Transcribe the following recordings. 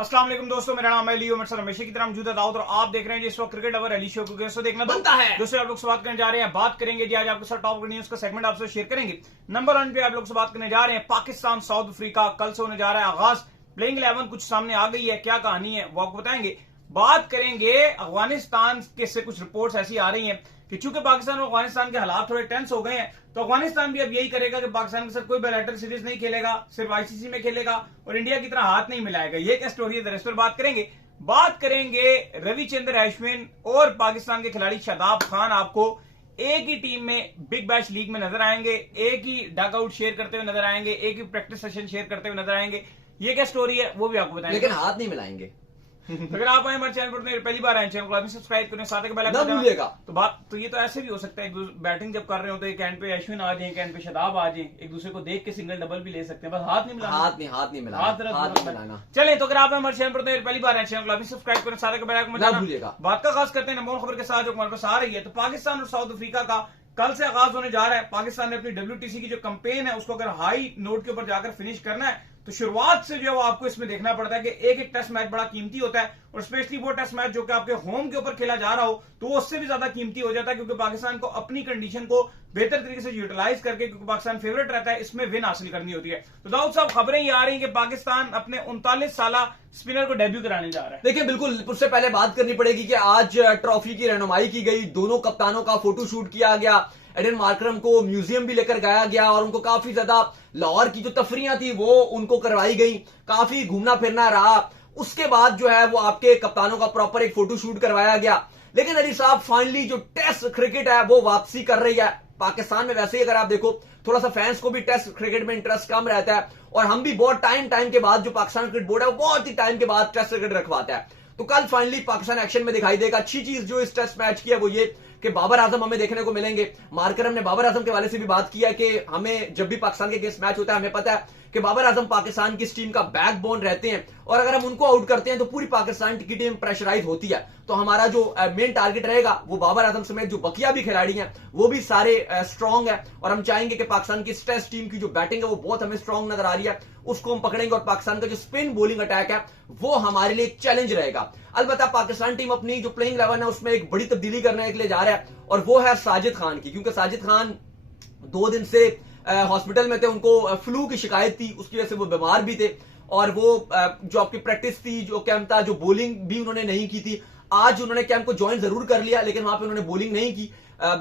अस्सलाम वालेकुम दोस्तों, मेरा नाम है लियो। मेरे साथ हमेशा की तरह मौजूद है दाऊद और आप देख रहे हैं जिस वक्त क्रिकेट अवर अली शो को कैसे देखना बनता है। दोस्तों आप लोग से बात करने जा रहे हैं, बात करेंगे जी आज आपके साथ टॉप न्यूज का सेगमेंट आपसे शेयर करेंगे। नंबर 1 पे आप लोग से बात करने जा रहे हैं पाकिस्तान साउथ अफ्रीका। कल से होने जा रहा है आगाज। प्लेइंग 11 कुछ सामने आ गई है, क्या कहानी है वो आपको बताएंगे। बात करेंगे अफगानिस्तान के से कुछ रिपोर्ट्स ऐसी आ रही हैं कि चूंकि पाकिस्तान और अफगानिस्तान के हालात थोड़े टेंस हो गए हैं, तो अफगानिस्तान भी अब यही करेगा कि पाकिस्तान के साथ कोई बायलैटरल सीरीज नहीं खेलेगा, सिर्फ आईसीसी में खेलेगा और इंडिया की तरह हाथ नहीं मिलाएगा। ये क्या स्टोरी है, इस पर बात करेंगे। बात करेंगे रविचंद्र अश्विन और पाकिस्तान के खिलाड़ी शादाब खान आपको एक ही टीम में बिग बैश लीग में नजर आएंगे, एक ही डगआउट शेयर करते हुए नजर आएंगे, एक ही प्रैक्टिस सेशन शेयर करते हुए नजर आएंगे। ये क्या स्टोरी है वो भी आपको बताएंगे, लेकिन हाथ नहीं मिलाएंगे। अगर आप आए हमारे चैनल पर पहली बार आए चैनल को सब्सक्राइब करें, साथ ही बेल आइकन ना भूलिएगा। तो बात तो ये तो ऐसे भी हो सकता है, बैटिंग जब कर रहे हो तो एक एंड पे अश्विन आ जाए, एक एंड पे शादाब आ जाए, एक दूसरे को देख के सिंगल डबल भी ले सकते हैं, बस हाथ नहीं मिलाना। हाथ नहीं मिलाना। चले तो अगर आप हमारे चैनल पर पहली बार आए चैनल को सब्सक्राइब करें, साथ ही बेल आइकन ना भूलिएगा। बात का खास करते हैं नंबर खबर के साथ जो हमारे पास आ रही है। तो पाकिस्तान और साउथ अफ्रीका का कल से आगाज होने जा रहा है। पाकिस्तान ने अपनी WTC की जो कैंपेन है उसको अगर हाई नोट के ऊपर जाकर फिनिश करना है तो शुरुआत से जो है आपको इसमें देखना पड़ता है कि एक एक टेस्ट मैच बड़ा कीमती होता है, और स्पेशली वो टेस्ट मैच जो कि आपके होम के ऊपर खेला जा रहा हो तो वो उससे भी ज्यादा कीमती हो जाता है, क्योंकि पाकिस्तान को अपनी कंडीशन को बेहतर तरीके से यूटिलाइज करके, क्योंकि पाकिस्तान फेवरेट रहता है, इसमें विन हासिल करनी होती है। तो दाऊद साहब खबरें ये आ रही है कि पाकिस्तान अपने 39 साल स्पिनर को डेब्यू कराने जा रहा है। देखिए बिल्कुल, उससे पहले बात करनी पड़ेगी कि आज ट्रॉफी की रहनुमाई की गई, दोनों कप्तानों का फोटो शूट किया गया, एडन मार्करम को म्यूजियम भी लेकर गया गया और उनको काफी ज्यादा लाहौर की जो तफरियां थी वो उनको करवाई गई, काफी घूमना फिरना रहा। उसके बाद जो है वो आपके कप्तानों का प्रॉपर एक फोटो शूट करवाया गया। लेकिन अली साहब फाइनली जो टेस्ट क्रिकेट है वो वापसी कर रही है पाकिस्तान में। वैसे ही अगर आप देखो थोड़ा सा फैंस को भी टेस्ट क्रिकेट में इंटरेस्ट कम रहता है, और हम भी बहुत टाइम के बाद, जो पाकिस्तान क्रिकेट बोर्ड है वो बहुत ही टाइम के बाद टेस्ट क्रिकेट रखवाता है। तो कल फाइनली पाकिस्तान एक्शन में दिखाई देगा। अच्छी चीज जो इस टेस्ट मैच की है वो ये कि बाबर आजम हमें देखने को मिलेंगे। मार्करम ने बाबर आजम के वाले से भी बात किया कि हमें जब भी पाकिस्तान के अगेंस्ट मैच होता है हमें पता है कि बाबर आजम पाकिस्तान की इस टीम का बैकबोन रहते हैं, और अगर हम उनको आउट करते हैं तो पूरी पाकिस्तान की टीम प्रेशराइज होती है। तो हमारा जो मेन टारगेट रहेगा वो बाबर आजम समेत जो बकिया भी खिलाड़ी हैं वो भी सारे स्ट्रांग है, और हम चाहेंगे कि पाकिस्तान की टेस्ट टीम की जो बैटिंग है वो बहुत हमें स्ट्रांग नजर आ रही है, उसको हम पकड़ेंगे, और पाकिस्तान का जो स्पिन बॉलिंग अटैक है वो हमारे लिए चैलेंज रहेगा। अलबत्ता पाकिस्तान टीम अपनी जो प्लेइंग 11 है उसमें एक बड़ी तब्दीली करने के लिए जा रहा है, और वो है साजिद खान की, क्योंकि साजिद खान 2 दिन से हॉस्पिटल में थे, उनको फ्लू की शिकायत थी, उसकी वजह से वो बीमार भी थे, और वो जो आपकी प्रैक्टिस थी, जो कैंप था, जो बॉलिंग भी उन्होंने नहीं की थी। आज उन्होंने कैंप को ज्वाइन जरूर कर लिया लेकिन वहां पे उन्होंने बॉलिंग नहीं की,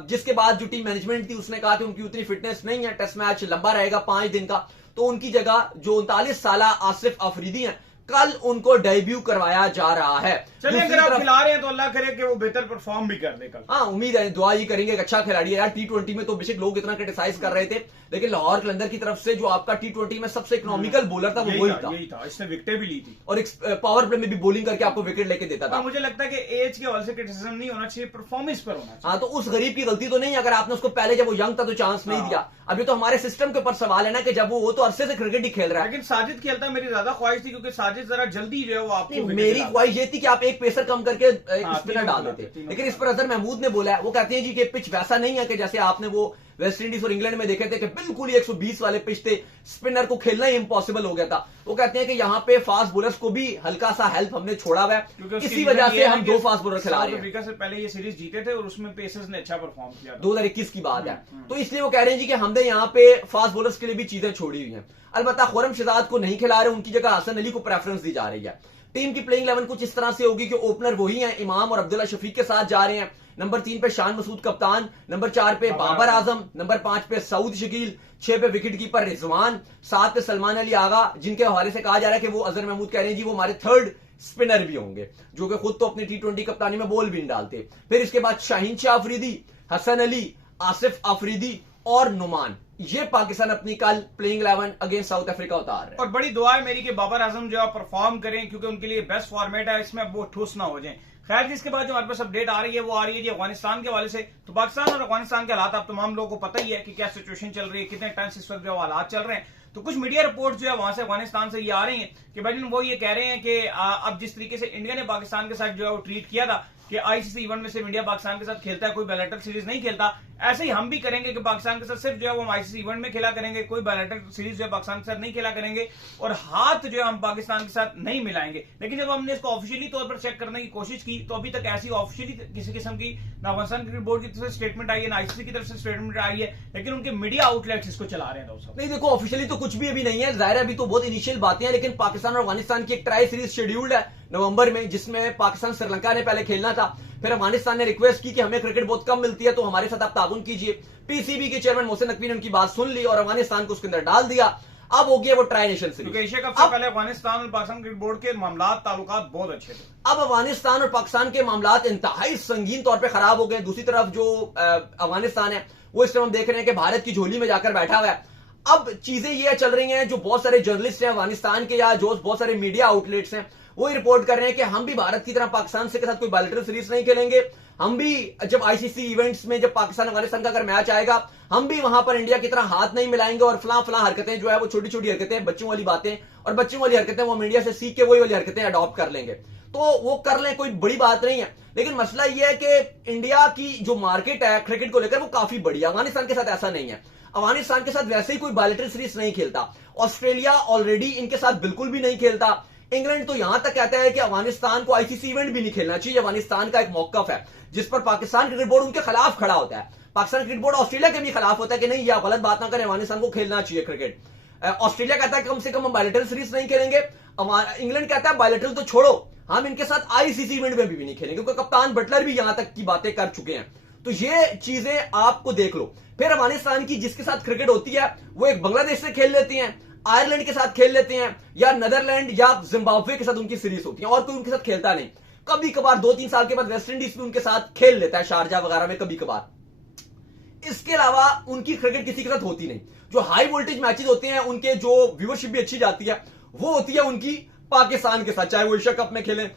जिसके बाद जो टीम मैनेजमेंट थी उसने कहा कि उनकी उतनी फिटनेस नहीं है, टेस्ट मैच लंबा रहेगा 5 दिन का, तो उनकी जगह जो 39 साल आसिफ अफरीदी हैं कल उनको डेब्यू करवाया जा रहा है। चलिए अगर आप खिला रहे हैं तो अल्लाह करे कि वो बेहतर परफॉर्म भी कर दे कल। हाँ, उम्मीद है, दुआ ही करेंगे, एक अच्छा खिलाड़ी है यार। T20 में तो बेशक लोग इतना क्रिटिसाइज कर रहे थे, लेकिन लाहौर कलंदर की तरफ से जो आपका T20 में सबसे इकोनॉमिकल बॉलर था वो वही था। इसने विकेटें भी ली थी और एक पावर प्ले में भी बॉलिंग करके आपको विकेट लेके देता था। मुझे लगता है कि एज के हवाले से क्रिटिसिज्म नहीं होना चाहिए, परफॉर्मेंस पर होना चाहिए। हाँ, तो उस गरीब की गलती तो नहीं, अगर आपने उसको पहले जब वो यंग था तो चांस नहीं दिया। अभी तो हमारे सिस्टम के ऊपर सवाल है ना कि जब वो तो अरसे से क्रिकेट ही खेल रहा है। लेकिन साजिद खेलता मेरी ज्यादा ख्वाहिश थी, क्योंकि साजिद जरा जल्दी जो है वो आपको, मेरी ख्वाहिश ये थी कि आप एक पेसर कम करके एक स्पिनर डाल देते, लेकिन इस पर अजहर महमूद ने बोला है, वो कहते हैं जी कि पिच वैसा नहीं है कि जैसे आपने वो वेस्ट इंडीज और इंग्लैंड में देखे थे कि बिल्कुल ही 120 वाले पिच थे, स्पिनर को खेलना ही इम्पॉसिबल हो गया था। वो कहते हैं कि यहाँ पे फास्ट बॉलर्स को भी हल्का सा हेल्प हमने छोड़ा हुआ है, इसी वजह से हम 2 फास्ट बॉलर खिला रहे हैं। अफ्रीका से पहले ये सीरीज जीते थे और उसमें पेसर्स ने अच्छा परफॉर्म किया, 2021 की बात है, तो इसलिए वो कह रहे हैं जी कि हमने यहाँ पे फास्ट बॉलर्स के लिए भी चीजें छोड़ी हुई हैं। अलबत्ता खुरम शहजाद को नहीं खिला रहे, उनकी जगह हसन अली को प्रेफरेंस दी जा रही है। टीम की प्लेइंग 11 कुछ इस तरह से होगी कि ओपनर वही हैं, इमाम और अब्दुल्ला शफीक के साथ जा रहे हैं। नंबर 3 पे शान मसूद कप्तान, नंबर 4 पे बाबर आजम, नंबर 5 पे सऊद शकील, 6 पे विकेट कीपर रिजवान, 7 पे सलमान अली आगा, जिनके हवाले से कहा जा रहा है कि वो अजहर महमूद कह रहे हैं जी वो हमारे 3rd स्पिनर भी होंगे, जो कि खुद तो अपनी T20 कप्तानी में बॉल भी नहीं डालते। फिर इसके बाद शाहीन शाह अफरीदी, हसन अली, आसिफ अफरीदी और नुमान, ये पाकिस्तान अपनी कल प्लेइंग 11 अगेंस्ट साउथ अफ्रीका उतार रहे हैं। और बड़ी दुआ है मेरी कि बाबर आजम जो है परफॉर्म करें, क्योंकि उनके लिए बेस्ट फॉर्मेट है, इसमें वो ठूस ना हो जाए। खैर जिसके बाद जो हमारे पास अपडेट आ रही है वो आ रही है जी अफगानिस्तान के हवाले से। तो पाकिस्तान और अफगानिस्तान के हालात आप तमाम लोगों को पता ही है कि क्या सिचुएशन चल रही है, कितने टेंस इस वक्त जो हालात चल रहे हैं। तो कुछ मीडिया रिपोर्ट जो है वहां से अफगानिस्तान से ये आ रही हैं कि भाई वो ये कह रहे हैं कि अब जिस तरीके से इंडिया ने पाकिस्तान के साथ जो है वो ट्रीट किया था, कि आईसीसी इवेंट में सिर्फ इंडिया पाकिस्तान के साथ खेलता है, कोई बायलैटरल सीरीज नहीं खेलता। ऐसे ही हम भी करेंगे कि पाकिस्तान के साथ सिर्फ जो है वो हम आईसीसी इवेंट में खेला करेंगे, कोई बायलैटरल सीरीज जो है पाकिस्तान के साथ नहीं खेला करेंगे और हाथ जो है हम पाकिस्तान के साथ नहीं मिलाएंगे। लेकिन जब हमने इसको ऑफिशियली तौर पर चेक करने की कोशिश की तो अभी तक ऐसी ऑफिशियली किसी किस्म की ना अफगानिस्तान क्रिकेट बोर्ड की तरफ से स्टेटमेंट आई है, ना आईसीसी की तरफ से स्टेटमेंट आई है, लेकिन उनके मीडिया आउटलेट्स इसको चला रहे हैं। नहीं देखो, ऑफिशियली तो कुछ भी अभी नहीं है, जाहिर है अभी तो बहुत इनिशियल बातें हैं, लेकिन पाकिस्तान और अफगानिस्तान की एक ट्राई सीरीज शेड्यूल्ड है नवंबर में, जिसमें पाकिस्तान श्रीलंका ने पहले खेलना था। फिर अफगानिस्तान ने रिक्वेस्ट की कि हमें क्रिकेट बहुत कम मिलती है तो हमारे साथ आप ताउन कीजिए। पीसीबी के चेयरमैन मोहसिन नकवी ने उनकी बात सुन ली और अफगानिस्तान को उसके अंदर डाल दिया। अब हो गया वो tri nation series. Asia cup से पहले अफगानिस्तान और पाकिस्तान क्रिकेट बोर्ड के मामलात ताल्लुकात बहुत अच्छे थे। अब अफगानिस्तान और पाकिस्तान के मामलात इंतहाई संगीन तौर पे खराब हो गए। दूसरी तरफ जो अफगानिस्तान है वो इस समय हम देख रहे हैं कि भारत की झोली में जाकर बैठा हुआ है। अब चीजें ये चल रही हैं, जो बहुत सारे जर्नलिस्ट हैं अफगानिस्तान के या जो बहुत सारे मीडिया आउटलेट्स हैं वो रिपोर्ट कर रहे हैं कि हम भी भारत की तरह पाकिस्तान से के साथ कोई बायलैटरल सीरीज नहीं खेलेंगे। हम भी जब आईसीसी इवेंट्स में जब पाकिस्तान अफगानिस्तान का अगर मैच आएगा हम भी वहां पर इंडिया की तरह हाथ नहीं मिलाएंगे और फलां फलां हरकतें जो है वो छोटी छोटी हरकतें, बच्चों वाली बातें और बच्चों वाली हरकतें वो मीडिया से सीख के वही वाली हरकतें अडॉप्ट कर लेंगे। तो वो कर लें, कोई बड़ी बात नहीं है। लेकिन मसला यह है कि इंडिया की जो मार्केट है क्रिकेट को लेकर वो काफी बड़ी है। अफगानिस्तान के साथ ऐसा नहीं है। अफगानिस्तान के साथ वैसे ही कोई बायलैटरल सीरीज नहीं खेलता। ऑस्ट्रेलिया ऑलरेडी इनके साथ बिल्कुल भी नहीं खेलता। इंग्लैंड तो यहां तक कहता है कि अफगानिस्तान को आईसीसी इवेंट भी नहीं खेलना चाहिए। अफगानिस्तान का एक मौकफ है जिस पर पाकिस्तान क्रिकेट बोर्ड उनके खिलाफ खड़ा होता है। पाकिस्तान क्रिकेट बोर्ड ऑस्ट्रेलिया के भी खिलाफ होता है कि नहीं, यह गलत बात ना करें, अफगानिस्तान को खेलना चाहिए क्रिकेट। ऑस्ट्रेलिया कहता है कम से कम हम बायलैटरल सीरीज नहीं खेलेंगे। इंग्लैंड कहता है बायलैटरल तो छोड़ो, हम इनके साथ आईसीसी इवेंट में भी नहीं खेलेंगे, क्योंकि कप्तान बटलर भी यहां तक की बातें कर चुके हैं। तो ये चीजें आपको देख लो। फिर अफगानिस्तान की जिसके साथ क्रिकेट होती है वो एक बांग्लादेश से खेल लेती हैं, आयरलैंड के साथ खेल लेते हैं, या नीदरलैंड या जिम्बाब्वे के साथ उनकी सीरीज होती है और कोई उनके साथ खेलता नहीं। कभी कभार 2-3 साल के बाद वेस्ट इंडीज भी उनके साथ खेल लेता है, शारजा वगैरह में कभी कभार। इसके अलावा उनकी क्रिकेट किसी के साथ होती नहीं। जो हाई वोल्टेज मैचेस होते हैं उनके जो व्यूअरशिप भी अच्छी जाती है वो होती है उनकी पाकिस्तान के साथ, चाहे वो एशिया कप में खेले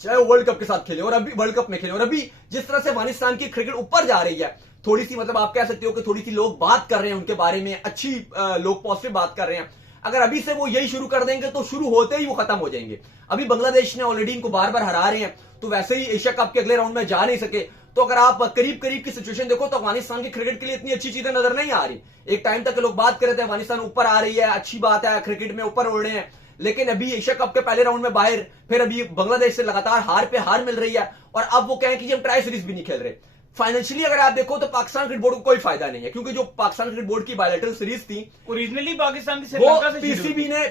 चाहे वो वर्ल्ड कप के साथ खेले और अभी वर्ल्ड कप में खेले। और अभी जिस तरह से अफगानिस्तान की क्रिकेट ऊपर जा रही है, थोड़ी सी मतलब आप कह सकते हो कि थोड़ी सी लोग बात कर रहे हैं उनके बारे में, अच्छी लोग पॉजिटिव बात कर रहे हैं। अगर अभी से वो यही शुरू कर देंगे तो शुरू होते ही वो खत्म हो जाएंगे। अभी बांग्लादेश ने ऑलरेडी इनको बार बार हरा रहे हैं, तो वैसे ही एशिया कप के अगले राउंड में जा नहीं सके। तो अगर आप करीब करीब की सिचुएशन देखो तो अफगानिस्तान की क्रिकेट के लिए इतनी अच्छी चीजें नजर नहीं आ रही। एक टाइम तक लोग बात कर रहे थे अफगानिस्तान ऊपर आ रही है, अच्छी बात है, क्रिकेट में ऊपर उड़ रहे हैं, लेकिन अभी एशिया कप के पहले राउंड में बाहर, फिर अभी बांग्लादेश से लगातार हार पे हार मिल रही है और अब वो कहें कि हम ट्राई सीरीज भी नहीं खेल रहे। फाइनेंशियली अगर आप देखो तो पाकिस्तान क्रिकेट बोर्ड को कोई फायदा नहीं है, क्योंकि जो पाकिस्तान क्रिकेट बोर्ड की बायलैटरल सीरीज थी ओरिजिनली पाकिस्तान की वो श्रीलंका से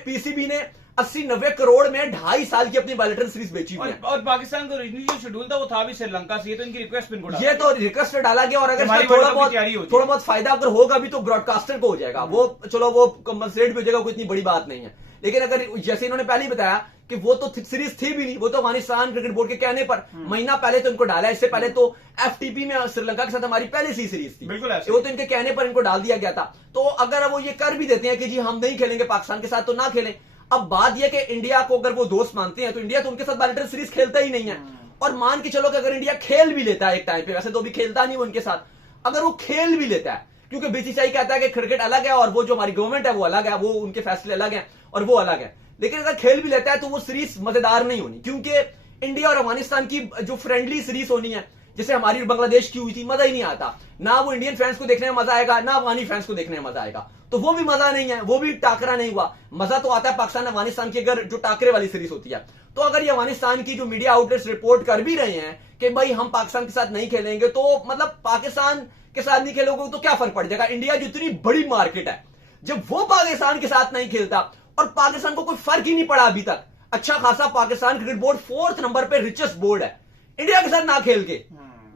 पीसीबी ने 80-90 करोड़ में 2.5 साल की अपनी बायलैटरल सीरीज बेची हुई है। और पाकिस्तान का ओरिजिनली जो शेड्यूल था वो था भी श्रीलंका से, ये तो इनकी रिक्वेस्ट पे इनको ये तो रिक्वेस्ट डाला गया और अगर हमारी थोड़ा वर्ल्ड कप की तैयारी होती बहुत फायदा अगर होगा भी तो ब्रॉडकास्टर को हो जाएगा, वो चलो वो कंपनसेट भी हो जाएगा, कोई इतनी बड़ी बात नहीं है। लेकिन अगर जैसे इन्होंने पहले ही बताया कि वो तो सीरीज थी भी नहीं, वो तो अफगानिस्तान क्रिकेट बोर्ड के कहने पर महीना पहले तो इनको डाला। इससे पहले तो एफटीपी में श्रीलंका के साथ हमारी पहले सी सीरीज थी, बिल्कुल वो तो इनके कहने पर इनको डाल दिया गया था। तो अगर वो ये कर भी देते हैं कि जी हम नहीं खेलेंगे पाकिस्तान के साथ तो ना खेलें। अब बात यह कि इंडिया को अगर वो दोस्त मानते हैं तो इंडिया तो उनके साथ बायलैटरल सीरीज खेलता ही नहीं है। और मान के चलो कि अगर इंडिया खेल भी लेता है एक टाइम पे, वैसे तो अभी खेलता नहीं वो उनके साथ, अगर वो खेल भी लेता है, क्योंकि बीसीसीआई कहता है कि क्रिकेट अलग है और वो जो हमारी गवर्नमेंट है वो अलग है, वो उनके फैसले अलग हैं और वो अलग है, लेकिन अगर खेल भी लेता है तो वो सीरीज मजेदार नहीं होनी, क्योंकि इंडिया और अफगानिस्तान की जो फ्रेंडली सीरीज होनी है जैसे हमारी बांग्लादेश की हुई थी, मजा ही नहीं आता। ना वो इंडियन फैंस को देखने में मजा आएगा, ना अफगानी फैंस को देखने में मजा आएगा, तो वो भी मजा नहीं है, वो भी टाकरा नहीं हुआ। मजा तो आता है पाकिस्तान अफगानिस्तान की अगर जो टाकरे वाली सीरीज होती है। तो अगर ये अफगानिस्तान की जो मीडिया आउटलेट्स रिपोर्ट कर भी रहे हैं कि भाई हम पाकिस्तान के साथ नहीं खेलेंगे, तो मतलब पाकिस्तान के साथ नहीं खेलोगे तो क्या फर्क पड़ जाएगा। इंडिया जितनी बड़ी मार्केट है, जब वो पाकिस्तान के साथ नहीं खेलता और पाकिस्तान को कोई फर्क ही नहीं पड़ा अभी तक, अच्छा खासा Pakistan cricket board 4th number पे रिचेस्ट बोर्ड है इंडिया के साथ ना खेल के।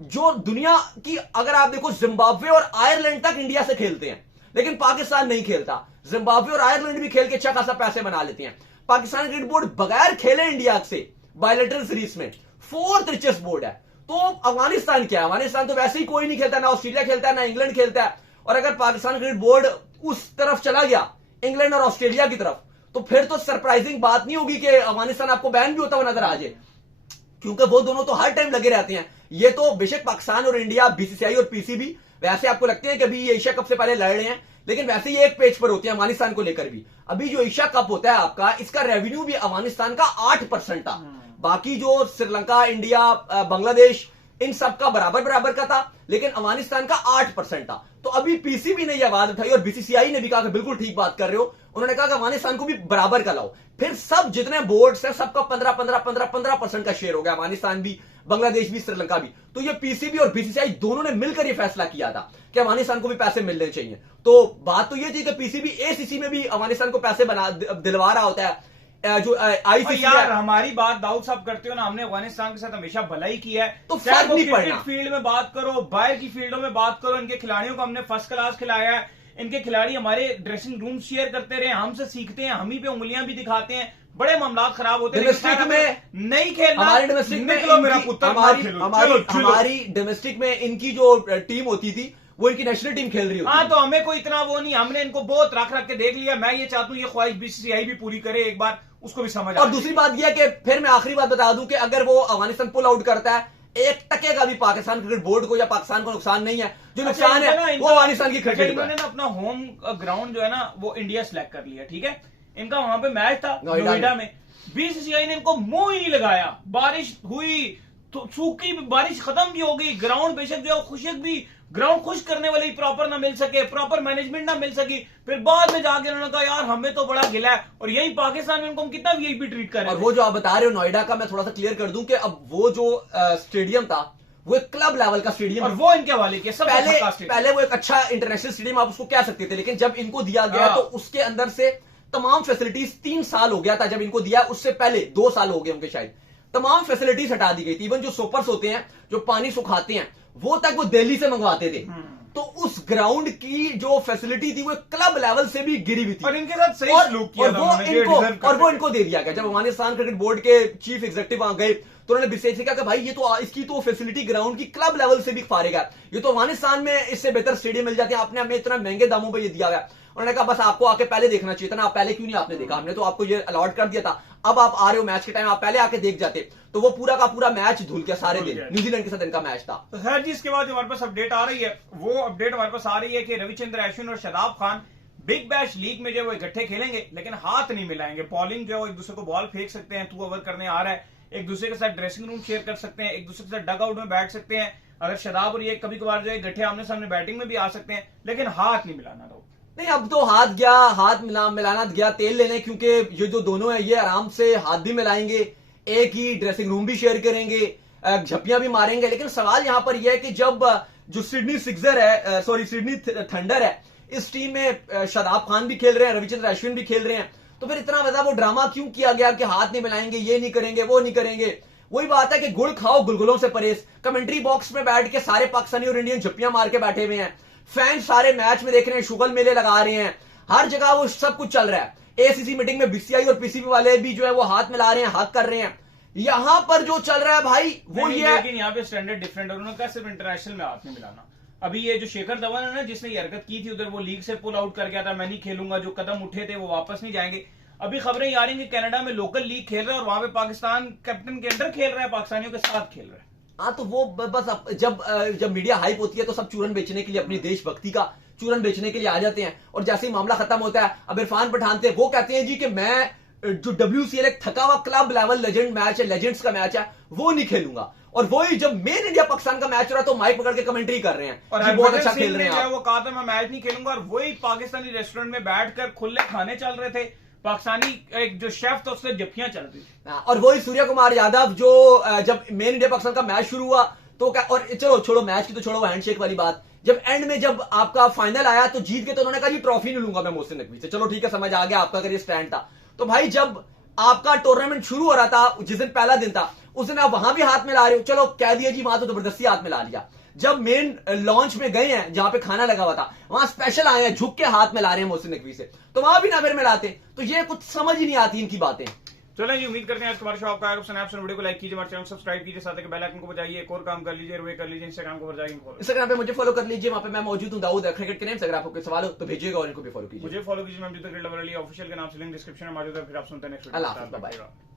जो दुनिया की अगर आप देखो जिम्बाब्वे और आयरलैंड तक इंडिया से खेलते हैं, लेकिन पाकिस्तान नहीं खेलता। जिम्बाब्वे और आयरलैंड भी खेल के अच्छा खासा पैसे बना लेते हैं। पाकिस्तान क्रिकेट बोर्ड बगैर खेले इंडिया से बायलैटरल सीरीज में 4th रिचेस्ट बोर्ड है। तो अफगानिस्तान क्या है, अफगानिस्तान तो वैसे ही कोई नहीं खेलता, ना ऑस्ट्रेलिया खेलता है ना इंग्लैंड खेलता है। और अगर पाकिस्तान क्रिकेट बोर्ड उस तरफ चला गया इंग्लैंड और ऑस्ट्रेलिया की तरफ, तो फिर तो सरप्राइजिंग बात नहीं होगी कि अफगानिस्तान आपको बैन भी होता हुआ नजर आ जाए, क्योंकि वो दोनों तो हर टाइम लगे रहते हैं। ये तो बेशक पाकिस्तान और इंडिया, बीसीसीआई और पीसीबी वैसे आपको लगते हैं कि अभी ये एशिया कप से पहले लड़ रहे हैं, लेकिन वैसे ये एक पेज पर होते हैं अफगानिस्तान को लेकर भी। अभी जो एशिया कप होता है आपका, इसका रेवेन्यू भी अफगानिस्तान का 8% था। बाकी जो श्रीलंका, इंडिया, बांग्लादेश, इन सब का बराबर बराबर का था, लेकिन अफगानिस्तान का 8% था। तो अभी पीसीबी ने यह आवाज उठाई और बीसीसीआई ने भी कहा कि बिल्कुल ठीक बात कर रहे हो। उन्होंने कहा कि अफगानिस्तान को भी बराबर का लाओ। फिर सब जितने बोर्ड्स हैं सबका 15% का शेयर हो गया, अफगानिस्तान भी, बांग्लादेश भी, श्रीलंका भी। तो ये पीसीबी और बीसीसीआई दोनों ने मिलकर ये फैसला किया था कि अफगानिस्तान को भी पैसे मिलने चाहिए। तो बात तो ये थी कि पीसीबी एसीसी में भी अफगानिस्तान को पैसे दिलवा रहा होता है। जो आईसीसी, यार हमारी बात दाऊद साहब करते हो ना, हमने अफगानिस्तान के साथ हमेशा भलाई की है। तो फर्क नहीं पड़ना। फील्ड में बात करो, बाहर की फील्डों में बात करो, इनके खिलाड़ियों को हमने फर्स्ट क्लास खिलाया है। इनके खिलाड़ी हमारे ड्रेसिंग रूम शेयर करते रहे, हमसे सीखते हैं, हम ही पे उंगलियां भी दिखाते हैं। बड़े मामला खराब होते हैं। डोमेस्टिक में नहीं खेलना, हमारे डोमेस्टिक में मेरा पुत्र हमारी डोमेस्टिक में इनकी जो टीम होती थी वो इनकी नेशनल टीम खेल रही होती। हाँ, तो हमें कोई इतना वो नहीं, हमने इनको बहुत रख रख के देख लिया। मैं ये चाहता हूँ ये ख्वाहिश बीसीसीआई भी पूरी करे, एक बार उसको भी समझ। और दूसरी बात यह है कि फिर मैं आखिरी बात बता दूं कि अगर वो अफगानिस्तान पुल आउट करता है, 1% का भी पाकिस्तान क्रिकेट बोर्ड को या पाकिस्तान को नुकसान नहीं है। जो नुकसान है वो अफगानिस्तान की क्रिकेट को है। इन्होंने अपना होम ग्राउंड जो है ना वो इंडिया सेलेक्ट कर लिया, ठीक है। इनका वहां पे मैच था नोएडा में, बीसीसीआई ने इनको मुंह ही नहीं लगाया। बारिश हुई तो सूखी बारिश खत्म भी हो गई, ग्राउंड बेशक जो खुशक भी, ग्राउंड खुश करने वाले प्रॉपर ना मिल सके, प्रॉपर मैनेजमेंट ना मिल सकी। फिर बाद में जाके उन्होंने कहा यार हमें तो बड़ा गिला है। और यही पाकिस्तान में उनको हम कितना वीआईपी ट्रीट कर रहे हैं। और वो जो आप बता रहे हो नोएडा का, मैं थोड़ा सा क्लियर कर दूं कि अब वो जो स्टेडियम था वो एक क्लब लेवल का स्टेडियम, और वो इनके हवाले के पहले वो एक अच्छा इंटरनेशनल स्टेडियम आप उसको कह सकते थे, लेकिन जब इनको दिया गया तो उसके अंदर से तमाम फैसिलिटीज 3 साल हो गया था जब इनको दिया, उससे पहले 2 साल हो गए होंगे शायद, तमाम फैसिलिटीज हटा दी गई थी। इवन जो सोपर्स होते हैं जो पानी सुखाते हैं वो तक वो दिल्ली से मंगवाते थे। तो उस ग्राउंड की जो फैसिलिटी थी वो क्लब लेवल से भी गिरी हुई थी। और इनके साथ सही सलूक किया और वो इनको दे दिया गया। जब अफगानिस्तान क्रिकेट बोर्ड के चीफ एग्जीक्यूटिव वहां गए तो उन्होंने बीसीसीआई से कहा कि भाई ये तो इसकी तो फैसिलिटी ग्राउंड की क्लब लेवल से भी फारिग है, ये तो अफगानिस्तान में इससे बेहतर स्टेडियम मिल जाते हैं, आपने हमें इतना महंगे दामों पर ये दिया गया। उन्होंने कहा बस आपको आके पहले देखना चाहिए था ना, आप पहले क्यों नहीं आपने देखा, हमने तो आपको ये अलॉट कर दिया था, अब आप आ रहे हो मैच के टाइम, आप पहले आके देख जाते। तो वो पूरा का पूरा मैच धुल गया सारे दिन, न्यूजीलैंड के साथ इनका मैच था। तो खैर जी, इसके बाद जो हमारे पास अपडेट आ रही है वो अपडेट हमारे पास आ रही है कि रविचंद्र अश्विन और Shadab Khan big bash league में जो वो इकट्ठे खेलेंगे, लेकिन हाथ नहीं मिलाएंगे। बॉलिंग जो है वो एक दूसरे को बॉल फेंक सकते हैं, 2 ओवर करने आ रहा है, एक दूसरे के साथ ड्रेसिंग रूम शेयर कर सकते हैं, एक दूसरे के साथ डग आउट में बैठ सकते हैं। अगर शादाब और ये कभी कभार जो है इकट्ठे आमने सामने बैटिंग में भी आ सकते हैं, लेकिन हाथ नहीं मिलाना दो। नहीं, अब तो हाथ मिलाना गया तेल लेने, क्योंकि ये जो दोनों है ये आराम से हाथ भी मिलाएंगे, एक ही ड्रेसिंग रूम भी शेयर करेंगे, झप्पियां भी मारेंगे। लेकिन सवाल यहां पर यह है कि जब जो सिडनी थंडर है, इस टीम में शादाब खान भी खेल रहे हैं, रविचंद्र अश्विन भी खेल रहे हैं, तो फिर इतना ज्यादा वो ड्रामा क्यों किया गया कि हाथ नहीं मिलाएंगे, ये नहीं करेंगे, वो नहीं करेंगे। वही बात है कि गुड़ खाओ गुलगुलों से परहेज। कमेंट्री बॉक्स में बैठ के सारे पाकिस्तानी और इंडियन झप्पियां मार के बैठे हुए हैं, फैंस सारे मैच में देख रहे हैं, शुगल मेले लगा रहे हैं, हर जगह वो सब कुछ चल रहा है। एसीसी मीटिंग में बीसीसीआई और पीसीबी वाले भी जो है वो हाथ मिला रहे हैं, हक कर रहे हैं। यहां पर जो चल रहा है भाई वो ये है, लेकिन यहाँ पे स्टैंडर्ड डिफरेंट है। उन्होंने कहा सिर्फ इंटरनेशनल में हाथ नहीं मिलाना। अभी ये जो शेखर धवन है ना, जिसने ये हरकत की थी, उधर वो लीग से पुल आउट कर गया था, मैं नहीं खेलूंगा, जो कदम उठे थे वो वापस नहीं जाएंगे। अभी खबरें आ रही हैं कि कनाडा में लोकल लीग खेल रहा है और वहां पे पाकिस्तान कैप्टन के अंडर खेल रहा है, पाकिस्तानियों के साथ खेल रहा है। हाँ, तो वो बस जब मीडिया हाइप होती है तो सब चूरन बेचने के लिए, अपनी देशभक्ति का चूरन बेचने के लिए आ जाते हैं। और जैसे ही मामला खत्म होता है, अब इरफान पठान थे, वो कहते हैं जी कि मैं जो WCL एक थका हुआ क्लब लेवल लेजेंड मैच है, लेजेंड्स का मैच है, वो नहीं खेलूंगा। और वही जब मेन इंडिया पाकिस्तान का मैच हो रहा है तो माइक पकड़ के कमेंट्री कर रहे हैं और बहुत अच्छा खेल रहे हैं। वो कहा था मैं मैच नहीं खेलूंगा, और वही पाकिस्तानी रेस्टोरेंट में बैठकर खुले खाने चल रहे थे, पाकिस्तानी एक जो शेफ था उससे जफ्फियां चल रही थी। और वही सूर्य कुमार यादव जो जब मेन इंडिया पाकिस्तान का मैच शुरू हुआ तो और चलो छोड़ो मैच की, तो छोड़ो हैंडशेक वाली बात, जब एंड में जब आपका फाइनल आया तो जीत के तो उन्होंने कहा जी ट्रॉफी नहीं लूंगा मैं मोहसिन नकवी से। चलो ठीक है, समझ आ गया आपका अगर ये स्टैंड था। तो भाई जब आपका टूर्नामेंट शुरू हो रहा था, जिस दिन पहला दिन था, उस दिन आप वहां भी हाथ मिला रहे हो, चलो कह दिया जी वहां तो जबरदस्ती हाथ मिला लिया। जब मेन लॉन्च में गए हैं जहां पे खाना लगा हुआ था, वहां स्पेशल आए हैं, झुक के हाथ मिला रहे हैं मोहसिन नकवी से, तो वहां भी ना फिर मिलाते। तो ये कुछ समझ ही नहीं आती इनकी बातें। चलो जी, उम्मीद करते हैं आज तुम्हारा शो आपका आएगा। वीडियो को लाइक कीजिए, हमारे चैनल सब्सक्राइब कीजिए, साथ ही बेल आइकन को बजाइए, एक और काम कर लीजिए, वे कर लीजिए, इंस्टाग्राम को इंस्टाग्राम पे मुझे फॉलो कर लीजिए, वहां पे मैं मौजूद हूं, दाऊद क्रिकेट के नेम से। अगर आपको कोई सवाल हो तो भेजिएगा और इनको भी फॉलो कीजिए। मुझे फॉलो कीजिए, मैं ऑफिशियल के नाम से लिंक डिस्क्रिप्शन में मौजूद है। फिर आप सुनते हैं नेक्स्ट वीडियो। अल्लाह हाफ़िज़, बाय बाय।